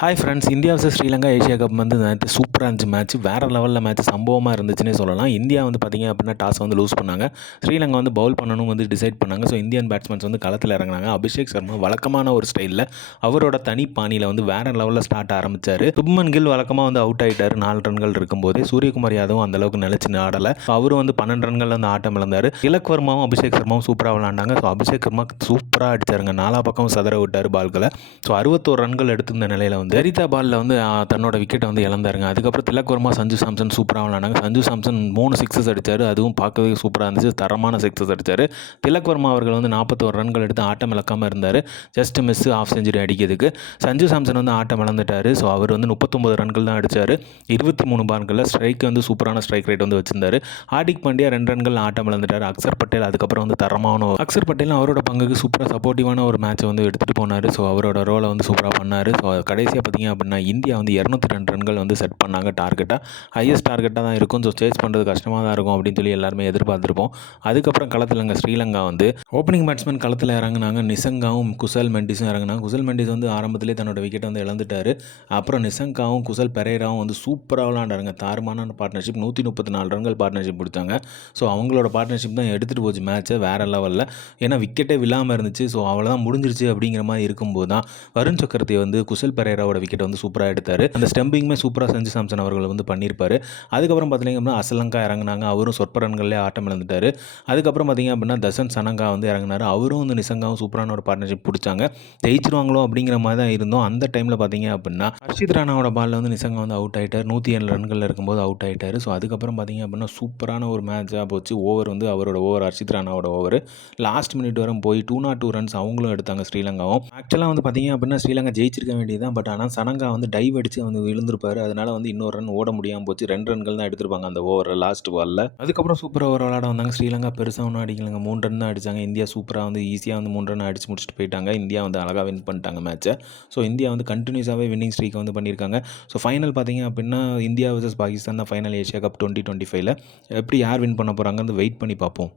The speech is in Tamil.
Hi friends India versus Sri Lanka Asia Cup வந்து நேற்று சூப்பராக இருந்துச்சு மேட்ச் வேறு லெவலில் மேட்ச் சம்பவமாக இருந்துச்சுன்னே சொல்லலாம். இந்தியா வந்து பார்த்திங்க அப்படின்னா டாஸ் வந்து லூஸ் பண்ணாங்க. ஸ்ரீலங்கா வந்து பவுல் பண்ணணும் வந்து டிசைட் பண்ணாங்க. ஸோ இந்தியன் பேட்ஸ்மேன்ஸ் வந்து களத்தில் இறங்குனாங்க. அபிஷேக் சர்மா வழக்கமான ஒரு ஸ்டைலில் அவரோட தனி பாணியில் வந்து வேறு லெவலில் ஸ்டார்ட் ஆரம்பித்தார் சுப்மன் கில் வழக்கமாக வந்து அவுட் ஆகிட்டார் நாலு ரன்கள் இருக்கும்போது சூரியகுமார் யாதவும் அந்தளவுக்கு நிலச்சி ஆடலை. அவரும் வந்து பன்னெண்டு ரன்கள் வந்து ஆட்டம் இழந்தார். இலக் வர்மாவும் அபிஷேக் சர்மாவும் சூப்பராக விளாண்டாங்க ஸோ அபிஷேக் சர்மா சூப்பராக அடித்தாருங்க நாலா பக்கம் சதற விட்டார் பால்களை ஸோ அறுபத்தோரு ரன்கள் எடுத்திருந்த நிலையில் வந்து சரிதா பாலில் வந்து தன்னோட விக்கெட்டை வந்து இழந்தாருங்க. அதுக்கப்புறம் திலக் சஞ்சு சாம்சன் சூப்பராக விளாண்டாங்க சஞ்சு சாம்சன் மூணு சிக்ஸஸ் அடித்தார் அதுவும் பார்க்கவே சூப்பராக இருந்துச்சு. தரமான சிக்ஸஸ் அடித்தார் திலக்குவர்மா அவர்கள் வந்து நாற்பத்தோரு ரன்கள் எடுத்து ஆட்டம் இழக்காமல் இருந்தார். ஜஸ்ட் மிஸ் ஆஃப் செஞ்சுரி அடிக்கிறதுக்கு. சஞ்சு சாம்சன் வந்து ஆட்டம் இழந்துட்டார். ஸோ அவர் வந்து முப்பத்தொம்பது ரன்கள் தான் அடித்தார் இருபத்தி மூணு பால்களில் ஸ்ட்ரைக் வந்து சூப்பரான ஸ்ட்ரைக் ரேட் வந்து வச்சிருந்தார். ஹார்திக் பாண்டியா ரெண்டு ரன்கள் ஆட்டம் இழந்துட்டார். அக்சர் பட்டேல் அதுக்கப்புறம் வந்து தரமான அக்சர் பட்டேல் அவரோட பங்குக்கு சூப்பராக சப்போர்ட்டிவான ஒரு மேட்ச் வந்து எடுத்துகிட்டு போனார். ஸோ அவரோட ரோலை வந்து சூப்பராக பண்ணார். ஸோ கடைசி கடைசியாக பார்த்தீங்க அப்படின்னா இந்தியா வந்து இரநூத்தி ரெண்டு ரன்கள் வந்து செட் பண்ணாங்க டார்கெட்டாக ஹையஸ்ட் டார்கெட்டாக தான் இருக்கும். ஸோ சேஸ் பண்ணுறது கஷ்டமாக தான் இருக்கும் அப்படின்னு சொல்லி எல்லாருமே எதிர்பார்த்துருப்போம். அதுக்கப்புறம் களத்தில் அங்கே ஸ்ரீலங்கா வந்து ஓப்பனிங் பேட்ஸ்மேன் களத்தில் இறங்குனாங்க. நிசங்காவும் குசல் மெண்டிஸும் இறங்குனாங்க. குசல் மெண்டிஸ் வந்து ஆரம்பத்திலே தன்னோட விக்கெட்டை வந்து இழந்துட்டார். அப்புறம் நிசங்காவும் குசல் பெரேராவும் வந்து சூப்பராக விளாண்டாருங்க தாறுமான பார்ட்னர்ஷிப் நூற்றி முப்பத்தி நாலு ரன்கள் பார்ட்னர்ஷிப் கொடுத்தாங்க ஸோ அவங்களோட பார்ட்னர்ஷிப் தான் எடுத்துகிட்டு போச்சு மேட்ச்சை வேறு லெவலில் ஏன்னா விக்கெட்டே விழாமல் இருந்துச்சு. ஸோ அவ்வளோதான் முடிஞ்சிருச்சு அப்படிங்கிற மாதிரி இருக்கும்போது தான் வருண் சக்கரத்தை வந்து குசல் பெரேராவோட விக்கெட் வந்து சூப்பராக எடுத்தார். அந்த ஸ்டம்பிங்குமே சூப்பராக செஞ்சு சாம்சன் அவர்கள் வந்து பண்ணியிருப்பார். அதுக்கப்புறம் பார்த்திங்க அப்படின்னா அசலங்கா இறங்குனாங்க. அவரும் சொற்ப ரன்கள்லேயே ஆட்டம் இழந்துட்டார். அதுக்கப்புறம் பார்த்தீங்க அப்படின்னா தசன் சனங்கா வந்து இறங்கினார். அவரும் வந்து நிசங்காவும் சூப்பரான ஒரு பார்ட்னர்ஷிப் பிடிச்சாங்க. ஜெயிச்சிருவாங்களோ அப்படிங்கிற மாதிரி தான் இருந்தோம். அந்த டைமில் பார்த்தீங்க அப்படின்னா ஹர்ஷித் ராணாவோட பாலில் வந்து நிசங்கா வந்து அவுட் ஆகிட்டார் நூற்றி ஏழு ரன்களில் இருக்கும்போது அவுட் ஆகிட்டார் ஸோ அதுக்கப்புறம் பார்த்தீங்க அப்படின்னா சூப்பரான ஒரு மேட்சாக போச்சு. ஓவர் வந்து அவரோட ஓவர் ஹர்ஷித் ராணாவோட ஓவர் லாஸ்ட் மினிட் வரும் போய் டூ நாட் டூ ரன்ஸ் அவங்களும் எடுத்தாங்க ஸ்ரீலங்காவும். ஆக்சுவலாக வந்து பார்த்தீங்க அப்படின்னா ஸ்ரீலங்கா ஜெயிச்சிருக்க வேண்டியது தான் பட் ஆனால் சனங்கா வந்து டைவ் அடித்து வந்து விழுந்திருப்பாரு. அதனால வந்து இன்னொரு ரன் ஓட முடியாமல் போச்சு. ரெண்டு ரன்கள் தான் எடுத்திருப்பாங்க அந்த ஓவர் லாஸ்ட் பாலில் அதுக்கப்புறம் சூப்பர் ஓவர் விளாட வந்தாங்க. ஸ்ரீலங்கா பெருசாக ஒன்றும் அடிக்கலைங்க. மூணு ரன் தான் அடிச்சாங்க. இந்தியா சூப்பராக வந்து ஈஸியாக வந்து மூணு ரன் அடிச்சு முடிச்சுட்டு போயிட்டாங்க. இந்தியா வந்து அழகாக வின் பண்ணிட்டாங்க மேட்ச்சை ஸோ இந்தியா வந்து கண்டினியூஸாகவே வின்னிங் ஸ்ட்ரீக் வந்து பண்ணியிருக்காங்க. ஸோ ஃபைனல் பார்த்தீங்க அப்படின்னா இந்தியா வர்சஸ் பாகிஸ்தான் தான் final Asia Cup twenty twenty ஃபைவ்ல எப்படி யார் வின் பண்ண போகிறாங்கன்னு வெயிட் பண்ணி பார்ப்போம்.